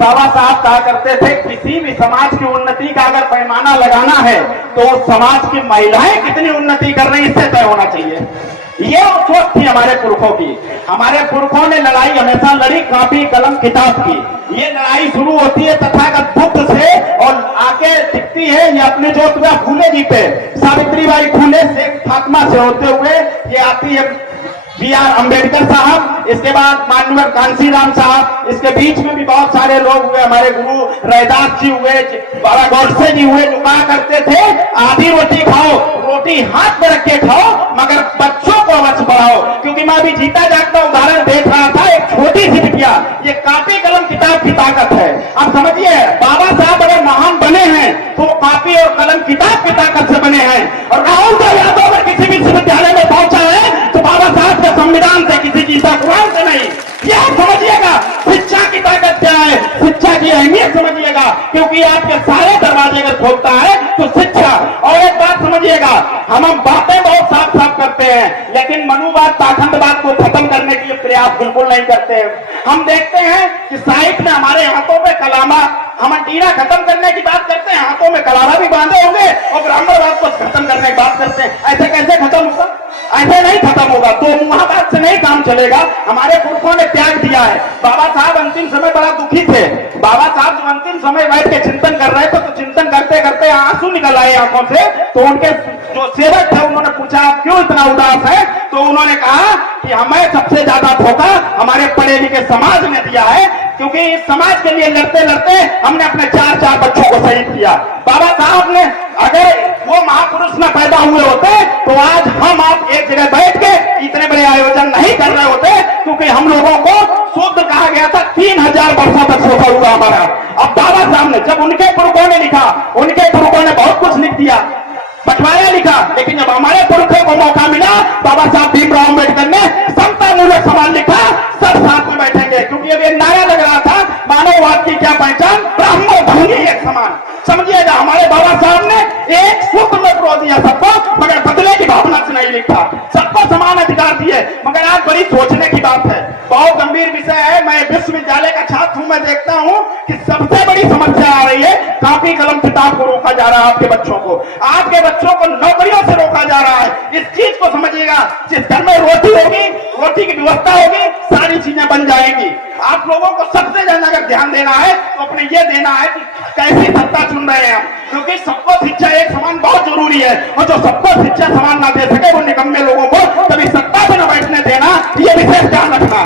बाबा साहब कहा करते थे किसी भी समाज की उन्नति का अगर पैमाना लगाना है तो समाज की महिलाएं कितनी उन्नति कर रही इससे तय होना चाहिए। ये सोच थी हमारे पुरखों की। हमारे पुरखों ने लड़ाई हमेशा लड़ी कापी कलम किताब की। ये लड़ाई शुरू होती है तथागत बुद्ध से और आके दिखती है ये अपने ज्योतिबा फूले जी पे, सावित्रीबाई फूले शेख फातिमा से होते हुए ये आती है B.R. अम्बेडकर साहब, इसके बाद माननीय कांशीराम साहब, इसके बीच में भी बहुत सारे लोग हुए, हमारे गुरु रैदास जी हुए, बाबा गोडसे जी हुए, जो कहा करते थे आधी रोटी खाओ, रोटी हाथ में रख के खाओ मगर बच्चों को अवश्य पढ़ाओ। क्योंकि मैं अभी जीता जागता उदाहरण देख रहा था, एक छोटी सी बिटिया, ये कापी कलम किताब की ताकत है। अब समझिए बाबा साहब अगर महान बने हैं तो वो कापी और कलम किताब की ताकत से बने हैं। और राहुल का यादव अगर किसी विश्वविद्यालय में पहुंचा है तो बाबा साहब के संविधान से, किसी की कुरान से नहीं। ये आप समझिएगा शिक्षा की ताकत क्या है, शिक्षा की अहमियत समझिएगा। क्योंकि आपके सारे दरवाजे अगर खोलता है तो शिक्षा। और एक बात समझिएगा, हम बातें बहुत साफ साफ करते हैं लेकिन मनुवाद पाखंडवाद को खत्म करने के लिए प्रयास बिल्कुल नहीं करते हैं। हम देखते हैं कि साहित्य में हमारे हाथों में कलामा, हम अंटीना खत्म करने की बात करते हैं, हाथों में कलामा भी बांधे होंगे और ब्राह्मणवाद को खत्म करने की बात करते हैं। ऐसे कैसे खत्म होगा? ऐसे नहीं खत्म होगा। तो मुहाबाद से नहीं काम चलेगा। हमारे पुरखों ने त्याग दिया है। बाबा साहब अंतिम समय बड़ा दुखी थे। बाबा साहब जब अंतिम समय बैठ के चिंतन कर रहे थे तो चिंतन करते करते आंसू निकल आए आंखों से। तो उनके जो सेवक थे उन्होंने पूछा आप क्यों इतना उदास है? तो उन्होंने कहा कि हमें सबसे ज्यादा धोखा हमारे पढ़े लिखे समाज ने दिया है। क्योंकि इस समाज के लिए लड़ते लड़ते हमने अपने चार बच्चों को शहीद किया। बाबा साहब ने अगर वो महापुरुष न पैदा हुए होते तो आज हम आप एक जगह बैठ के इतने बड़े आयोजन नहीं कर रहे होते। क्योंकि हम लोगों को शुद्ध कहा गया था 3000 वर्षों तक शोषण हुआ हमारा। अब बाबा साहब ने, जब उनके पुरखों ने लिखा, उनके पुरखों ने बहुत कुछ लिख दिया, बंटवारा लिखा, लेकिन जब हमारे पुरखों को मौका मिला बाबा साहब भीमराव अम्बेडकर ने समता मूलक समाज लिखा, सब साथ में बैठेंगे। क्योंकि अब ये नारा लग रहा था मानववाद की क्या पहचान, ब्राह्मण भंगी एक समान। समझिएगा हमारे बाबा साहब ने एक सूत्र में प्रो दिया सबको, मगर बदले की भावना से नहीं लिखा। सबको समान अधिकार दिए। मगर आज बड़ी सोचने की बात है, बहुत गंभीर विषय है। मैं विश्वविद्यालय का छात्र हूं, मैं देखता हूं कि सबसे बड़ी समस्या आ रही है कापी कलम किताब को रोका जा रहा है। आपके बच्चों को, आपके बच्चों को नौकरियों से रोका जा रहा है। इस चीज को समझिएगा, जिस घर में रोटी होगी, रोटी की व्यवस्था होगी, सारी चीजें बन जाएंगी। आप लोगों को सबसे ज्यादा अगर ध्यान देना है तो अपने ये देना है कि कैसी सत्ता चुन रहे हैं हम। क्योंकि सबको शिक्षा एक समान बहुत जरूरी है और जो सबको शिक्षा समान ना दे सके वो निकम्मे लोगों को कभी सत्ता पे न बैठने देना, ये विशेष ध्यान रखना।